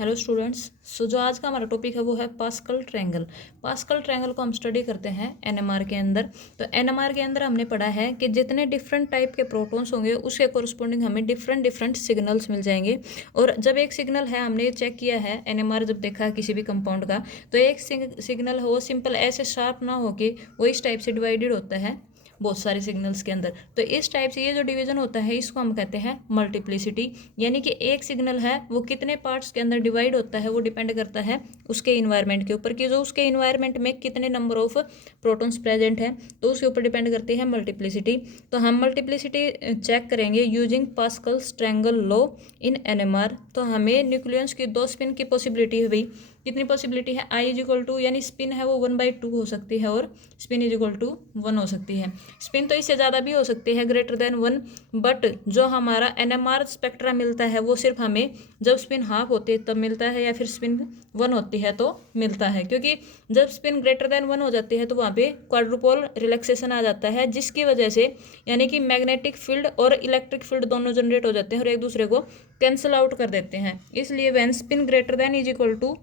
Hello students. सो जो आज का हमारा टॉपिक है वो है पास्कल ट्रायंगल। पास्कल ट्रायंगल को हम स्टडी करते हैं एनएमआर के अंदर। तो एनएमआर के अंदर हमने पढ़ा है कि जितने डिफरेंट टाइप के प्रोटॉन्स होंगे उसके कोरस्पॉन्डिंग हमें डिफरेंट सिग्नल्स मिल जाएंगे। और जब एक सिग्नल है, हमने चेक किया है एनएमआर जब देखा है किसी भी कंपाउंड का, तो एक सिग्नल हो सिंपल ऐसे शार्प ना हो के वो इस टाइप से डिवाइडेड होता है बहुत सारे सिग्नल्स के अंदर। तो इस टाइप से ये जो डिवीजन होता है इसको हम कहते हैं मल्टीप्लिसिटी। यानी कि एक सिग्नल है वो कितने पार्ट्स के अंदर डिवाइड होता है वो डिपेंड करता है उसके इन्वायरमेंट के ऊपर, कि जो उसके इन्वायरमेंट में कितने नंबर ऑफ प्रोटॉन्स प्रेजेंट है, तो उसके ऊपर डिपेंड करती है मल्टीप्लिसिटी। तो हम मल्टीप्लिसिटी चेक करेंगे using Pascal's triangle law in NMR. तो हमें न्यूक्लियंस की दो स्पिन की पॉसिबिलिटी है भाई। कितनी पॉसिबिलिटी है? आई इज इक्वल टू, यानी स्पिन है वो 1/2 हो सकती है और स्पिन इज इक्वल टू 1 हो सकती है। स्पिन तो इससे ज़्यादा भी हो सकती है, ग्रेटर देन 1। बट जो हमारा एनएमआर स्पेक्ट्रा मिलता है वो सिर्फ हमें जब स्पिन हाफ होती है तब मिलता है, या फिर स्पिन 1 होती है तो मिलता है। क्योंकि जब स्पिन ग्रेटर देन 1 हो जाती है तो वहाँ पे क्वाड्रुपोल रिलैक्सेशन आ जाता है, जिसकी वजह से यानी कि मैग्नेटिक फील्ड और इलेक्ट्रिक फील्ड दोनों जनरेट हो जाते हैं और एक दूसरे को कैंसिल आउट कर देते हैं। इसलिए when spin greater than is equal to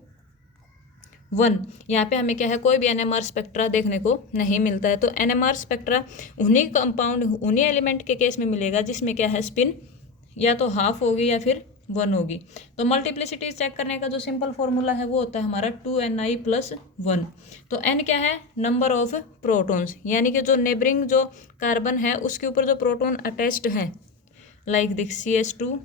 1, यहाँ पे हमें क्या है, कोई भी एनएमआर स्पेक्ट्रा देखने को नहीं मिलता है। तो एनएमआर स्पेक्ट्रा उन्हीं कंपाउंड उन्हीं एलिमेंट के केस में मिलेगा जिसमें क्या है, स्पिन या तो हाफ होगी या फिर 1 होगी। तो मल्टीप्लिसिटी चेक करने का जो सिंपल फॉर्मूला है वो होता है हमारा 2ni+1। तो n क्या है? नंबर ऑफ प्रोटॉन्स, यानी कि जो नेबरिंग जो कार्बन है उसके ऊपर जो प्रोटॉन अटैच्ड है, लाइक दिस CH2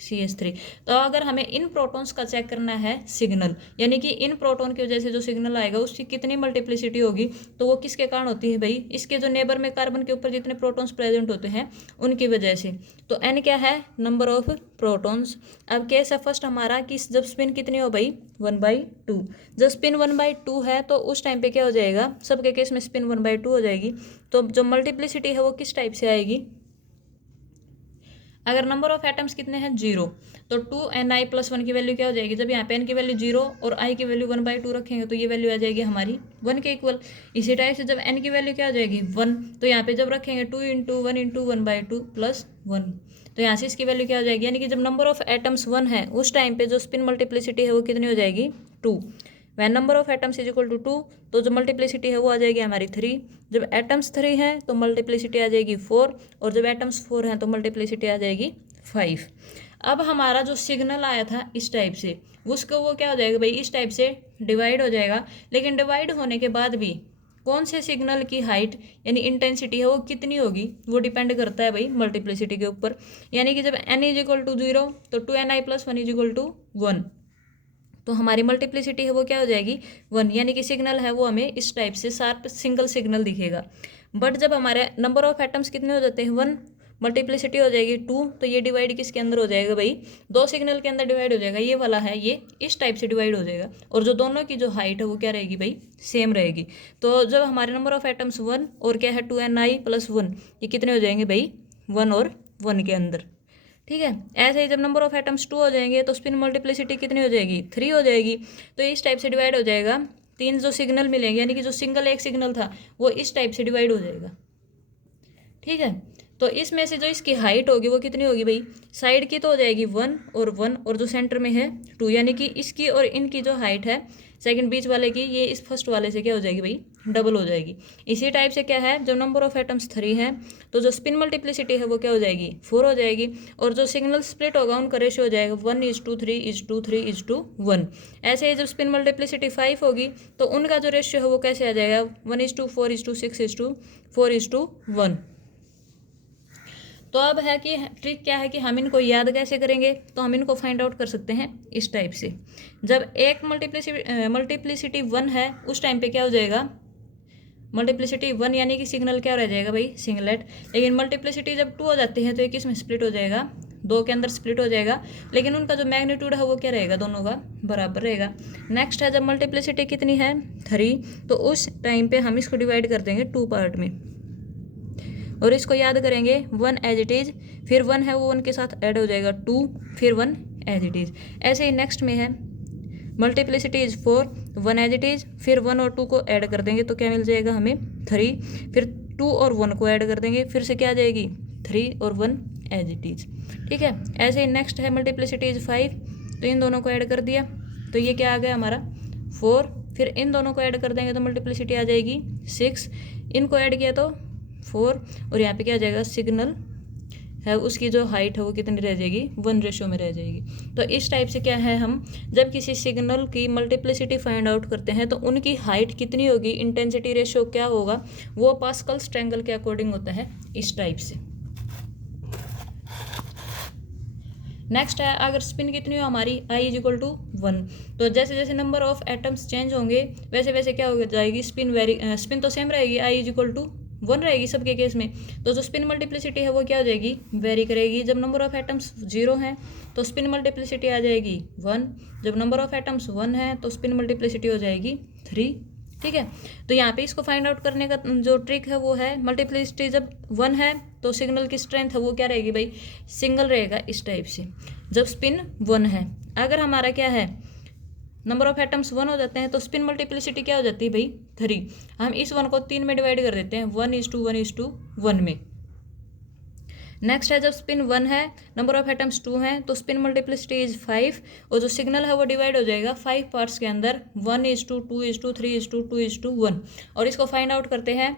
CH3। तो अगर हमें इन प्रोटॉन्स का चेक करना है सिग्नल, यानी कि इन प्रोटॉन की वजह से जो सिग्नल आएगा उसकी कितनी मल्टीप्लिसिटी होगी, तो वो किसके कारण होती है भाई? इसके जो नेबर में कार्बन के ऊपर जितने प्रोटॉन्स प्रेजेंट होते हैं उनकी वजह से। तो n क्या है? Number of protons. अब केस है फर्स्ट हमारा कि जब स्पिन कितनी हो भाई? 1/2। जब स्पिन 1/2 है तो उस टाइम पे क्या हो जाएगा, सबके केस में स्पिन 1/2 हो जाएगी। तो जो मल्टीप्लिसिटी है वो किस टाइप से आएगी? अगर नंबर ऑफ एटम्स कितने हैं? 0, तो 2ni+1 की वैल्यू क्या हो जाएगी? जब यहाँ पे n की वैल्यू 0 और i की वैल्यू 1/2 रखेंगे तो ये वैल्यू आ जाएगी हमारी 1 के इक्वल। इसी टाइप से जब n की वैल्यू क्या हो जाएगी? 1, तो यहाँ पे जब रखेंगे 2 × 1 × 1/2 + 1, तो यहाँ से इसकी वैल्यू क्या हो जाएगी? यानी कि जब नंबर ऑफ एटम्स 1 है उस टाइम पे जो स्पिन मल्टीप्लिसिटी है वो कितनी हो जाएगी? 2। When number of atoms is equal to 2, तो जो मल्टीप्लिसिटी है वो आ जाएगी हमारी 3। जब एटम्स 3 हैं तो मल्टीप्लिसिटी आ जाएगी 4, और जब एटम्स 4 हैं तो मल्टीप्लिसिटी आ जाएगी 5। अब हमारा जो सिग्नल आया था इस टाइप से, उसको वो क्या हो जाएगा भाई? इस टाइप से डिवाइड हो जाएगा। लेकिन डिवाइड होने के बाद भी कौन से सिग्नल की हाइट यानी इंटेंसिटी है वो कितनी होगी, वो डिपेंड करता है भाई मल्टीप्लिसिटी के ऊपर। यानी कि जब n इज इक्वल टू 0 तो 2ni+1 इज इक्वल टू 1, तो हमारी मल्टीप्लिसिटी है वो क्या हो जाएगी? 1। यानी कि सिग्नल है वो हमें इस टाइप से शार्प सिंगल सिग्नल दिखेगा। बट जब हमारे नंबर ऑफ एटम्स कितने हो जाते हैं? 1, मल्टीप्लिसिटी हो जाएगी 2, तो ये डिवाइड किसके अंदर हो जाएगा भाई? दो सिग्नल के अंदर डिवाइड हो जाएगा। ये वाला है ये इस टाइप से डिवाइड हो जाएगा, और जो दोनों की जो हाइट है वो क्या रहेगी भाई? सेम रहेगी। तो जब हमारे नंबर ऑफ एटम्स 1 और क्या है 2ni+1, ये कितने हो जाएंगे भाई? 1 और 1 के अंदर। ठीक है। ऐसे ही जब नंबर ऑफ एटम्स 2 हो जाएंगे तो स्पिन मल्टीप्लिसिटी कितनी हो जाएगी? 3 हो जाएगी। तो इस टाइप से डिवाइड हो जाएगा। 3 जो सिग्नल मिलेंगे, यानी कि जो सिंगल एक सिग्नल था वो इस टाइप से डिवाइड हो जाएगा। ठीक है। तो इसमें से जो इसकी हाइट होगी वो कितनी होगी भाई? साइड की तो हो जाएगी 1 और 1, और जो सेंटर में है 2, यानी कि इसकी और इनकी जो हाइट है सेकंड बीच वाले की, ये इस फर्स्ट वाले से क्या हो जाएगी भाई? डबल हो जाएगी। इसी टाइप से क्या है, जब नंबर ऑफ एटम्स 3 है तो जो स्पिन मल्टीप्लिसिटी है वो क्या हो जाएगी? 4 हो जाएगी। और जो सिग्नल स्प्लिट होगा उनका रेशियो हो जाएगा 1:3:3:3:1। ऐसे ही जब स्पिन मल्टीप्लिसिटी 5 होगी तो उनका जो रेशियो है वो कैसे आ जाएगा? 1:4:6:4:1। तो अब है कि ट्रिक क्या है कि हम इनको याद कैसे करेंगे, तो हम इनको फाइंड आउट कर सकते हैं इस टाइप से। जब एक मल्टीप्लिसिटी 1 है उस टाइम पे क्या हो जाएगा? मल्टीप्लिसिटी 1 यानी कि सिग्नल क्या रह जाएगा भाई? सिंगलेट। लेकिन मल्टीप्लिसिटी जब 2 हो जाती है तो एक इसमें स्प्लिट हो जाएगा, 2 के अंदर स्प्लिट हो जाएगा। लेकिन उनका जो मैग्नीट्यूड है वो क्या रहेगा? दोनों का बराबर रहेगा। नेक्स्ट है जब मल्टीप्लिसिटी कितनी है? 3, तो उस टाइम पे हम इसको डिवाइड कर देंगे 2 पार्ट में, और इसको याद करेंगे 1 एज इट इज़, फिर 1 है वो 1 के साथ ऐड हो जाएगा 2, फिर 1 एज इट इज़। ऐसे ही नेक्स्ट में है multiplicity is 4, 1 as it is, फिर 1 और 2 को ऐड कर देंगे तो क्या मिल जाएगा हमें? 3, फिर 2 और 1 को ऐड कर देंगे, फिर से क्या आ जाएगी? 3 और 1 एज इट इज़। ठीक है। ऐसे ही नेक्स्ट है मल्टीप्लिसिटी इज 5, तो इन दोनों को ऐड कर दिया, तो ये क्या आ गया हमारा 4। फिर इन दोनों को ऐड कर देंगे तो मल्टीप्लिसिटी आ जाएगी 6। इनको ऐड किया तो 4, और यहाँ पे क्या आ जाएगा, सिग्नल है उसकी जो हाइट है वो कितनी रह जाएगी, 1 में रह जाएगी। तो इस टाइप से क्या है, हम जब किसी सिग्नल की मल्टीप्लिसिटी फाइंड आउट करते हैं तो उनकी हाइट कितनी होगी, इंटेंसिटी रेशियो क्या होगा, वो पास्कल्स ट्रायंगल के अकॉर्डिंग होता है इस टाइप से। नेक्स्ट है, अगर स्पिन कितनी हो हमारी, I इज इक्वल टू 1, तो जैसे जैसे नंबर ऑफ एटम्स चेंज होंगे वैसे वैसे क्या हो जाएगी, स्पिन तो सेम रहेगी, I इज इक्वल टू 1 रहेगी सबके केस में। तो जो स्पिन मल्टीप्लिसिटी है वो क्या हो जाएगी, वेरी करेगी। जब नंबर ऑफ एटम्स 0 हैं तो स्पिन मल्टीप्लिसिटी आ जाएगी 1। जब नंबर ऑफ एटम्स 1 है तो स्पिन मल्टीप्लिसिटी हो जाएगी 3। ठीक है, तो यहाँ पे इसको फाइंड आउट करने का जो ट्रिक है वो है, मल्टीप्लिसिटी जब 1 है तो सिग्नल की स्ट्रेंथ है वो क्या रहेगी भाई, सिंगल रहेगा इस टाइप से। जब स्पिन 1 है, अगर हमारा क्या है, नंबर ऑफ एटम्स 1 हो जाते हैं तो स्पिन मल्टीप्लिसिटी क्या हो जाती है भाई, 3। हम इस 1 को 3 में डिवाइड कर देते हैं, 1:1:1 में। नेक्स्ट है, जब स्पिन 1 है, नंबर ऑफ एटम्स 2 हैं, तो स्पिन मल्टीप्लिसिटी इज 5, और जो सिग्नल है वो डिवाइड हो जाएगा 5 पार्ट्स के अंदर, 1:2:3:2:1। और इसको फाइंड आउट करते हैं,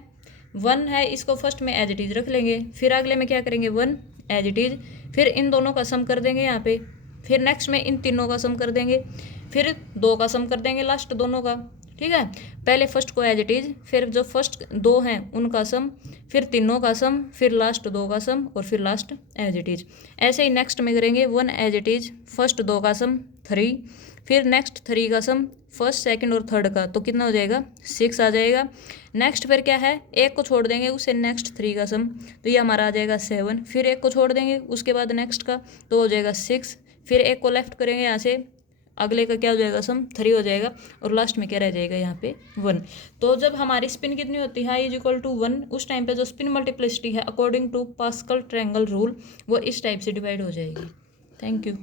1 है इसको फर्स्ट में एज इट इज रख लेंगे, फिर अगले में क्या करेंगे, 1 एज इट इज, फिर इन दोनों का सम कर देंगे यहाँ पे, फिर नेक्स्ट में इन तीनों का सम कर देंगे, फिर 2 का सम कर देंगे लास्ट दोनों का। ठीक है, पहले फर्स्ट को एज इट इज, फिर जो फर्स्ट 2 हैं उनका सम, फिर तीनों का सम, फिर लास्ट 2 का सम, और फिर लास्ट एज इट इज। ऐसे ही नेक्स्ट में करेंगे, 1 एज इट इज, फर्स्ट 2 का सम 3, फिर नेक्स्ट 3 का सम, फर्स्ट सेकंड और थर्ड का, तो कितना हो जाएगा, 6 आ जाएगा। नेक्स्ट फिर क्या है, एक को छोड़ देंगे उससे नेक्स्ट 3 का सम, तो ये हमारा आ जाएगा 7। फिर एक को छोड़ देंगे उसके बाद नेक्स्ट का, तो हो जाएगा 6। फिर एक को लेफ्ट करेंगे यहाँ से, अगले का क्या हो जाएगा, सम 3 हो जाएगा, और लास्ट में क्या रह जाएगा यहाँ पे 1। तो जब हमारी स्पिन कितनी होती है, I इज इक्वल टू 1, उस टाइम पे जो स्पिन मल्टीप्लिसिटी है according to Pascal triangle rule वो इस टाइप से डिवाइड हो जाएगी। Thank you.